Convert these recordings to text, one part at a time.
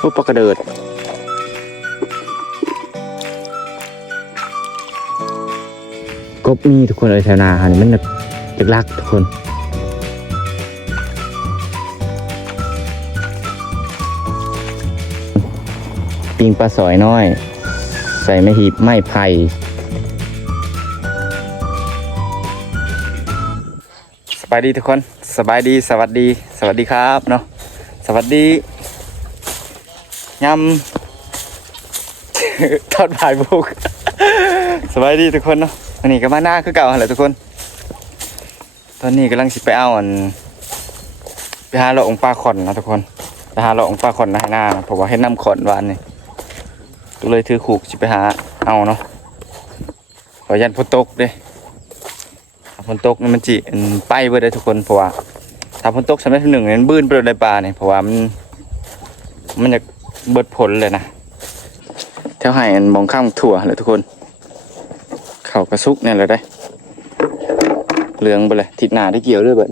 ปุ๊บปลากระเดิดกบมีทุกคนเลยแถวนาหันมันจะลักทุกคนปิงปลาสอยน้อย ใส่ไม่หีบไม่ไผ่สบายดีทุกคน สบายดีสวัสดี สวัสดีครับเนาะสวัสดี ยำ ทอดผายบุก สบายดีทุกคนเนาะอันนี้ก็มาหน้าคือเก่าแหละทุกคน ตอนนี้กำลังสิไปเอาอันไปหาเราองค์ปลาขอนนะทุกคนไปหาเราองค์ปลาขอนนะให้หน้านะเพราะว่าให้น้ำขอนวานนี่ก็เลยถือขูกสิไปหาเอาเนาะขอยันฝนตกเด้ถ้าฝนตกนี่มันจิอันไปเบิดได้ทุกคนเพราะว่าถ้าฝนตกสำนักที่หนึ่งนี่มันบื้นไปโดนในปลาเนี่ยเพราะว่ามันมันจะ เบิดผลเลยนะแถวไห้อันมองข้ามถั่วเลยทุกคนเข่ากระซุกเนี่ยเลยได้เหลืองไปเลยทิศหนาที่เกี่ยวด้วยเบิด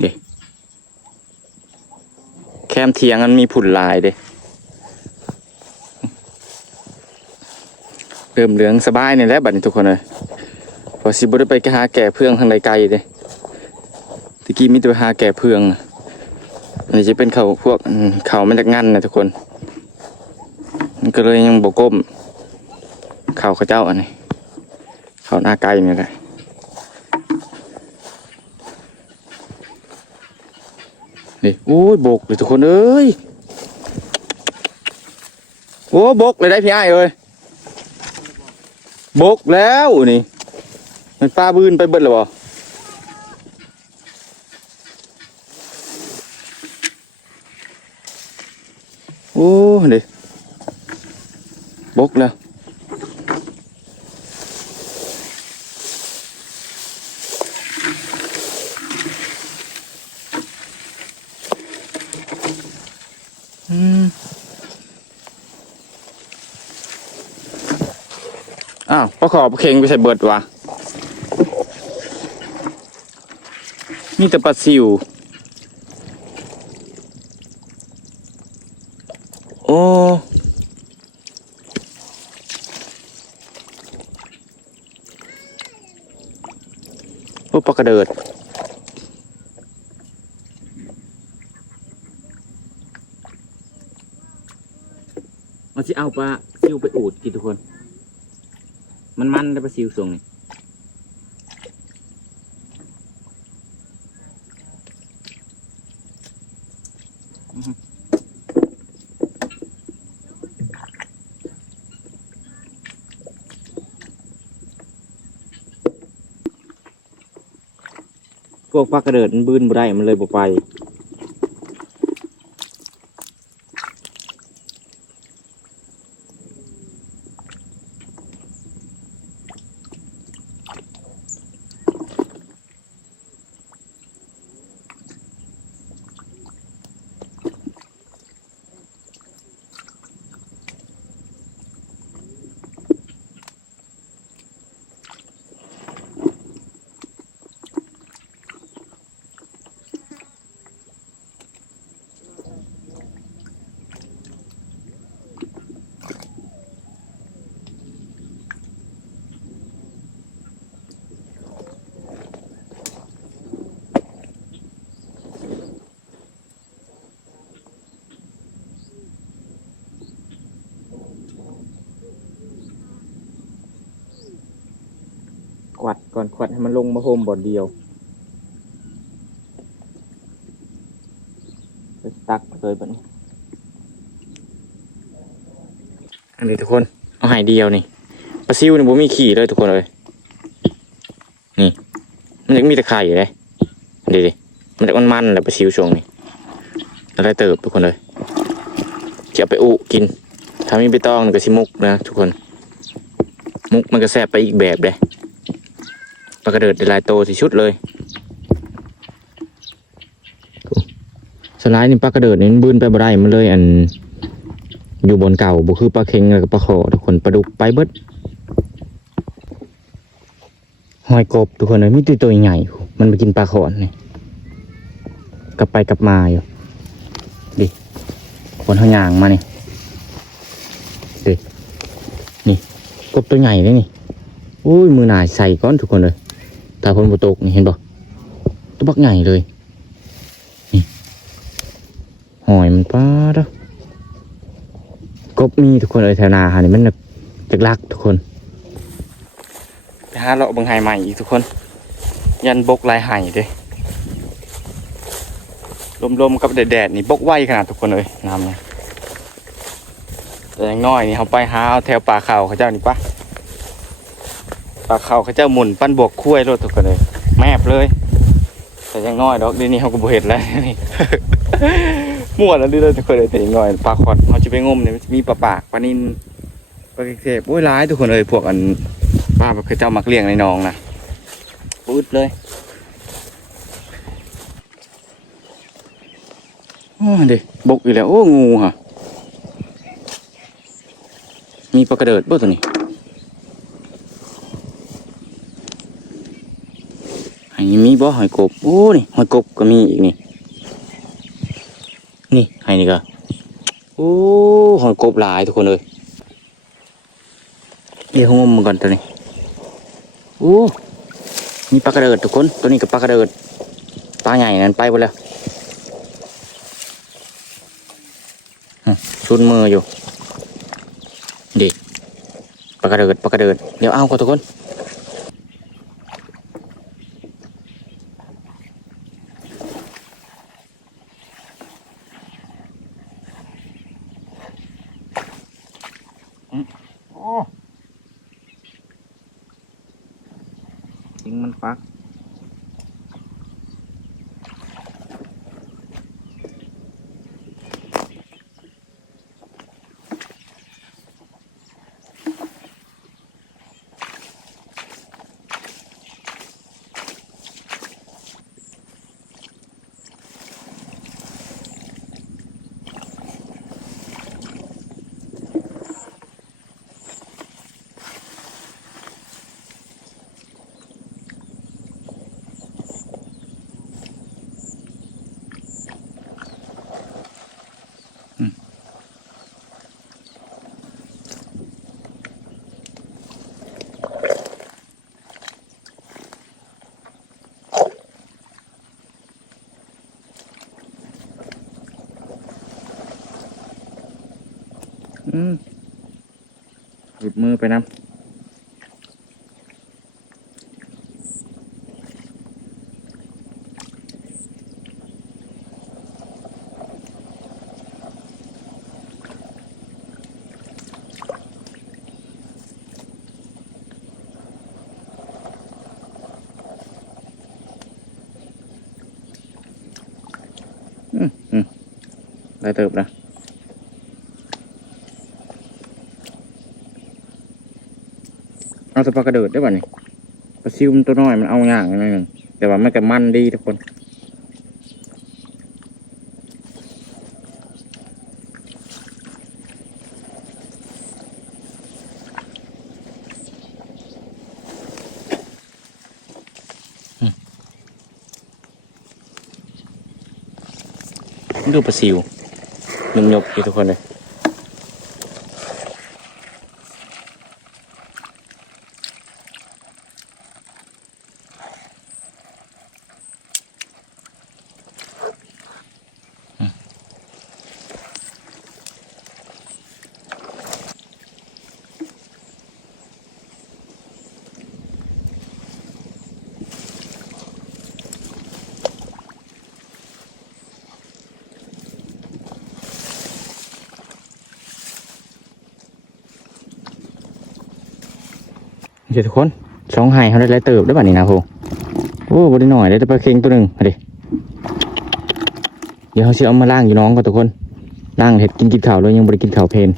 เดแคมเทียงมันมีผุ่นลายเด้เริ่มเหลืองสบายนี่แหละบัดนี้ทุกคนเลยพอสิบุได้ไปหาแก่เพื่องทางใดไกลเด้ตะกี้มีแตัวหาแก่เพื่องอั นนี้จะเป็นเขาพวกเขามันจากงันนะทุกคนมันก็เลยยังบก้มเขาเขาเจ้าอันนี้เขาหน้าไกลนี่แหละนี่โอ้ยบกเลยทุกคนเอ้ยโอ้บกเลยได้พี่ไอ้เอ้ยบกแล้วนี่มันปลาบืนไปเบิดแล้วบ่โอ้ ดิบกแล้วอืมอ้าวปลาขอบเข่งไปใส่เบิดวะมีแต่ปลาซิว โอ้โอ้ปลาก ระเดิด มันสิเอาปลาซิวไปอูดกินทุกคน มันมันได้ปลาซิวส่งนี่ วกพักกระเดิดมันบืนบ่ได้มันเลยบ่ไป อนกวัดให้มันลงมาโฮมบ่อนเดียวไปตักเลยแบบนี้อันนี้ทุกคนเอาหายเดียวนี่ปลาซิวนี่ผมมีขี่เลยทุกคนเลยนี่ มันยังมีแต่ไข่อยู่เลยดีดิมันจะมันๆแหละปลาซิวช่วงนี้อะไรเติบทุกคนเลยจะเอาไปอุกินถ้ามีใบตองก็ชิมุกนะทุกคน มุกมันก็แซ่บไปอีกแบบเลย ปลากระเดิดได้หลายโตสิชุดเลยสไลด์นี่ปลากระเดิดนี่บืนไปบ่ได้มันเลย อัน อยู่บนเก่าบ่คือปลาเค็งแล้วก็ปลาขอทุกคนปลาดุกไปเบิดหอยกบทุกคนเลยมีตัวตัวใหญ่มันไปกินปลาขอนนี่กลับไปกลับมาอยู่ดิคนเขายางมานี่ด็นี่กบตัวใหญ่เลยนี่อุ้ยมือหนาใส่ก้อนทุกคนเลย ตาคนบุตกนี่เห็นบ่ตัวบักใหญ่เลยนี่หอยมันป้าดกกบมีทุกคนเลยแถวนาหานี่มันจักลักทุกคนหาเลาะเบังไห้ใหม่อีกทุกคน ยันบกลายไห้เด้ลมๆกับแดดๆนี่บกไวขนาดทุกคนเลยน้ำเนี่ยแต่อยังน้อยนี่เขาไปหาเอาแถวป่าเขาเขาเจ้านี่ปะ ป่าเขาเขาเจ้าหมุนปั้นบวกคุ้ยรถทุกคนเลยแมบเลย แต่ยังน้อยดอกเดียวนี้เขาก็บ่เห็นแล้วนี่มั่วแล้วดิเลยทุกคนเลยแต่ยังน้อยปลาขอดเขาจะไปงมเนี่ยมันจะมีปลาปากปลานินปลาเทพโอ้ยร้ายทุกคนเลยพวกอันป้าแบบคือเจ้ามักเลี้ยงในหนองนะปืดเลยโอ้เด็บกอีกแล้ว โอ้ งูฮะ มีปลากระเดิดบ่ตัวนี้ ไอ้นี่มีบ่หอยกบโอ้นี่หอยกบก็มีอีกนี่นี่ไอ้นี่ก็โอ้หอยกบหลายทุกคนเลยเดี๋ยวงมมันก่อนตัวนี้โอ้มีปลากระเดิดทุกคนตัวนี้กับปลากระเดิดปลาใหญ่นั้นไปหมดแล้วชุนมืออยู่ดิปากกระเดิดปากกระเดิดเดี๋ยวเอาก่อนทุกคน อืมหยิบมือไปน้ำ ได้เติบนะเอาแต่ปากระเดิดได้ป่ะนี่ปลาซิวมันตัวน้อยมันเอาอย่างนิดนึงแต่ว่ามันก็มันดีทุกคนดูปลาซิว หนุ่มหยบอยู่ทุกคนเลย เดี๋ยวทุกคนสองไห้เขาได้ไรเติบได้ป่ะนี่นะโหโอ้บริหน่อยได้ต่ปลาเค็งตัวหนึ่งเดิเดี๋ยวเขาสิเอามาล่างอยู่น้องก่อนทุกคนล่างเห็ดกินกินข่าวเลยยังบริกินข่าวเพลน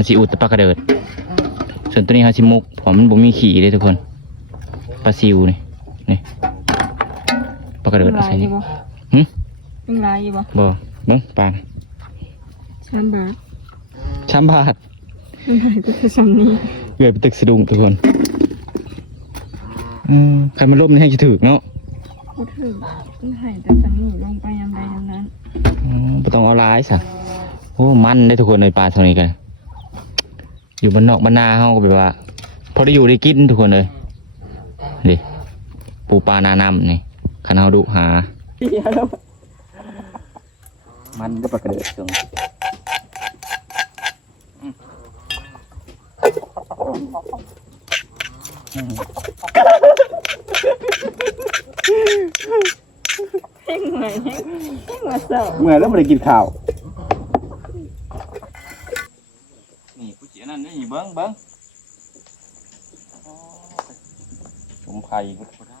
ฮัชิอุดแตะปลากระเดิด ส่วนตัวนี้ฮัชิมุกผมมันบ่มีขี่เลยทุกคนปลาซิวนี่นี่ปลากระเดิดเป็นเอาลายใส่อนี่ยู่บ่หึเป็นลายอยู่บ่บ่เบ้งปลาฉันเบิร์ดชามบาทเป็นลายก็คือฉันนี่เกิดไปตึกสะดุ้งทุกคนอืมใครมันล่มนี่ให้จะถือเนาะพูดถึงมันหายแต่ฉันนี่ลงไปยามใดยามนั้นอืมบ่ต้องเอาร้ายสะโอ้ มันได้ทุกคนในปลาเท่านี้กัน อยู่บ้านนอกบ้านนาเฮาก็แบบว่าพอได้อยู่ได้กินทุกคนเลยดิปูปลานาน้ำนี่คันเฮาดุหา มันก็ปลากระเดิดตรงเพ่งเหมือนเพ่งเพ่งมาเสิร์ฟเมื่อแล้วไม่ได้กินข้าว นี่กูเจียนั่นนี่เบิ้งเบิ้งชมไผ่ก็ได้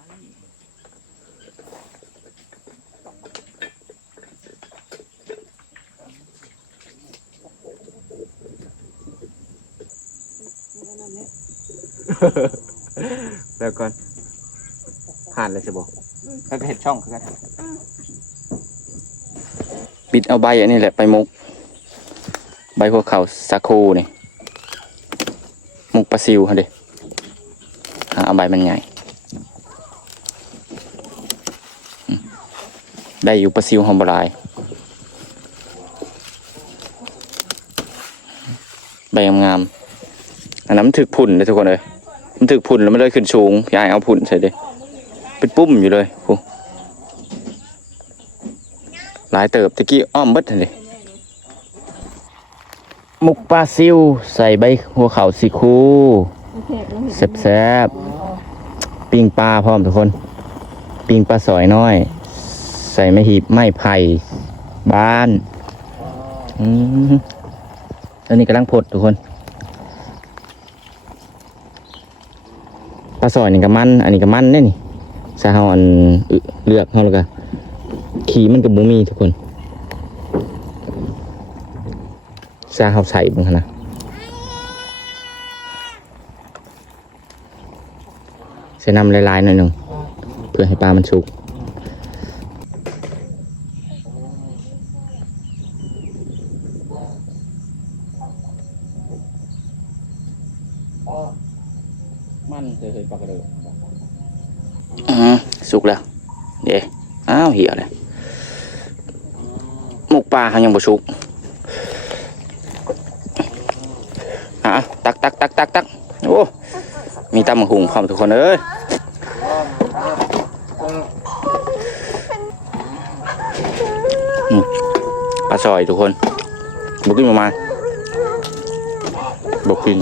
แล้วก่อนผ่านเลยใช่บ่แล้วก็เห็ดช่องคือกันบิดเอาใบอันนี้แหละไปมุก ใบหัวเข่าสาคูนี่ มุกปลาซิวฮะเด็หาเอาใบมันใหญ่ได้อยู่ปลาซิวหอมบลายใบงามๆอันนั้นมันถึกพุ่นเลยทุกคนเลยมันถึกพุ่นแล้วมันเลยขึ้นสูงพี่ไอายเอาพุ่นใส่ดิเป็นปุ้มอยู่เลยโอ้หลายเติบตะกี้อ้อมเบิดเลย มุกปลาซิว ใส่ใบหัวเข่าสิคูเคแซ่บๆปิ้งปลาพร้อมทุกคน ปิ้งปลาสอยน้อย ใส่ไม้หีบไม้ไผ่บ้านอืมอันนี้กำลังพดทุกคนปลาซอยนี่ก็มัน อันนี้ก็มันเนี่ยนี่สาเฮาอันเลือกเฮาแล้วก็ขี่มันก็บ่มีทุกคน สาเฮาใส่เบิ่งหั่นนะใส่น้ำลายๆหน่อยหนึงเพื่อให้ปลามันสุกมันเคยปลากระเดืออือสุกแล้ว เดี๋ยวอ้าวเหี่ยวเลยหมกปลาเขายังบ่สุก อะตักตักตักตักตักโอ้มีตำมะหุงพร้อมทุกคนเอ้ยปลาซอยทุกคนบุกินประมาณบุกิน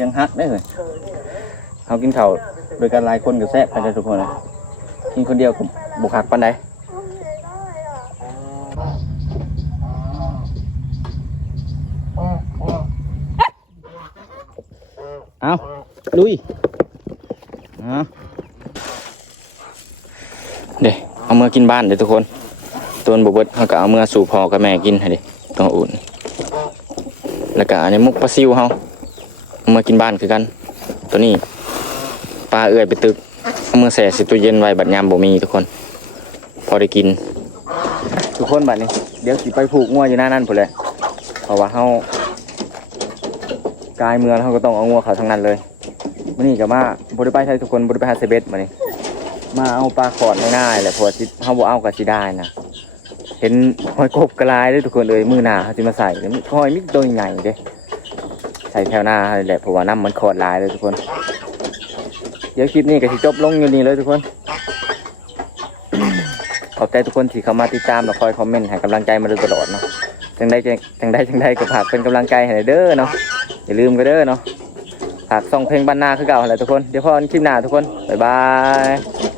ยังฮักได้เลยเขากินเข้า โดยการหลายคนก็แซ่บไปได้ทุกคนเลยกินคนเดียวกับบุกหักปันใดเอาลุยเอาเดี๋ยวเอาเมื่อกินบ้านเดี๋ยวทุกคนตัวนบุบเบิดเขาก็เอาเมื่อสู่พ่อกับแม่กินให้ดิต้องอุ่น แล้วก็อันนี้มุกปลาซิวเขาเอามื่อกินบ้านคือกัน ตัวนี้ ปลาเอื้อยไปตึกเมื่อแส่สิตู้เย็นไว้บัดยามบ่มีทุกคน พอได้กิน ทุกคนบัดนี้ เดี๋ยวสิไปผูกงัวอยู่หน้านั่นพุ่นเลยเพราะว่าเฮากายเมืองเขาก็ต้องเอางัวเขาทั้งนั้นเลยมื้อนี้ก็มาบ่ได้ไปใช้ทุกคนบ่ได้ไปหาเซเบสมื้อนี้มาเอาปลาขอดง่ายๆแหละเพราะว่าสิเฮาบ่เอาก็สิได้นะเห็นหอยกบกระลายเด้ทุกคนเลยมื้อหน้าเขาสิมาใส่หอยมิตัวใหญ่เด้ใส่แถวหน้าแหละเพราะว่าน้ำมันขอดหลายเลยทุกคน เดี๋ยวคลิปนี้ก็สิจบลงอยู่นี่เลยทุกคน ขอบใจทุกคนที่เข้ามาติดตามและคอยคอมเมนต์ให้กำลังใจมาโดยตลอดเนาะจังได้จังได้จังได้ก็ฝากเป็นกำลังใจให้เด้อเนาะอย่าลืมก็เด้อเนาะฝากส่องเพลงบ้านนาคือเก่าแหละทุกคน เดี๋ยวพอกันคลิปหน้าทุกคน บ๊ายบาย